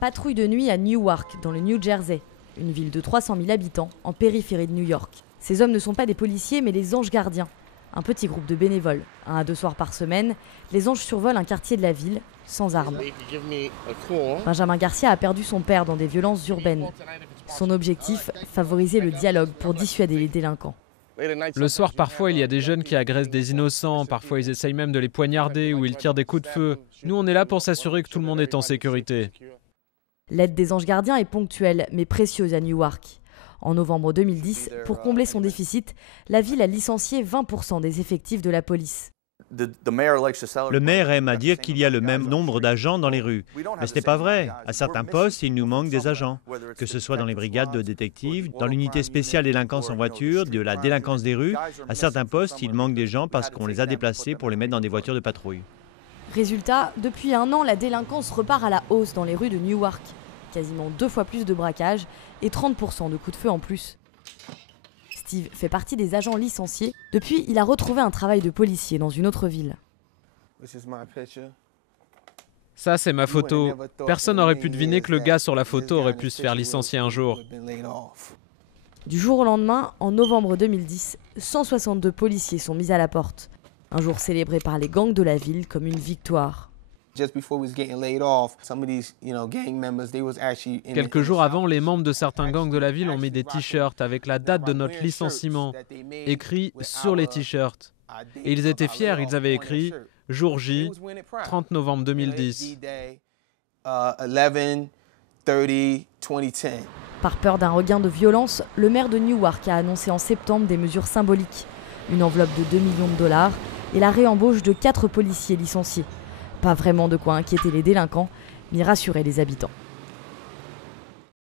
Patrouille de nuit à Newark, dans le New Jersey, une ville de 300 000 habitants en périphérie de New York. Ces hommes ne sont pas des policiers mais les anges gardiens, un petit groupe de bénévoles. 1 à 2 soirs par semaine, les anges survolent un quartier de la ville, sans armes. Benjamin Garcia a perdu son père dans des violences urbaines. Son objectif, favoriser le dialogue pour dissuader les délinquants. Le soir, parfois, il y a des jeunes qui agressent des innocents, parfois ils essayent même de les poignarder ou ils tirent des coups de feu. Nous, on est là pour s'assurer que tout le monde est en sécurité. L'aide des anges gardiens est ponctuelle, mais précieuse à Newark. En novembre 2010, pour combler son déficit, la ville a licencié 20% des effectifs de la police. Le maire aime à dire qu'il y a le même nombre d'agents dans les rues. Mais ce n'est pas vrai. À certains postes, il nous manque des agents. Que ce soit dans les brigades de détectives, dans l'unité spéciale délinquance en voiture, de la délinquance des rues, à certains postes, il manque des gens parce qu'on les a déplacés pour les mettre dans des voitures de patrouille. Résultat, depuis 1 an, la délinquance repart à la hausse dans les rues de Newark. Quasiment 2 fois plus de braquages et 30% de coups de feu en plus. Steve fait partie des agents licenciés. Depuis, il a retrouvé un travail de policier dans une autre ville. Ça, c'est ma photo. Personne n'aurait pu deviner que le gars sur la photo aurait pu se faire licencier un jour. Du jour au lendemain, en novembre 2010, 162 policiers sont mis à la porte. Un jour célébré par les gangs de la ville comme une victoire. Quelques jours avant, les membres de certains gangs de la ville ont mis des t-shirts avec la date de notre licenciement, écrit sur les t-shirts. Et ils étaient fiers, ils avaient écrit « Jour J, 30 novembre 2010 ». Par peur d'un regain de violence, le maire de Newark a annoncé en septembre des mesures symboliques. Une enveloppe de 2 millions de dollars et la réembauche de 4 policiers licenciés. Pas vraiment de quoi inquiéter les délinquants, ni rassurer les habitants.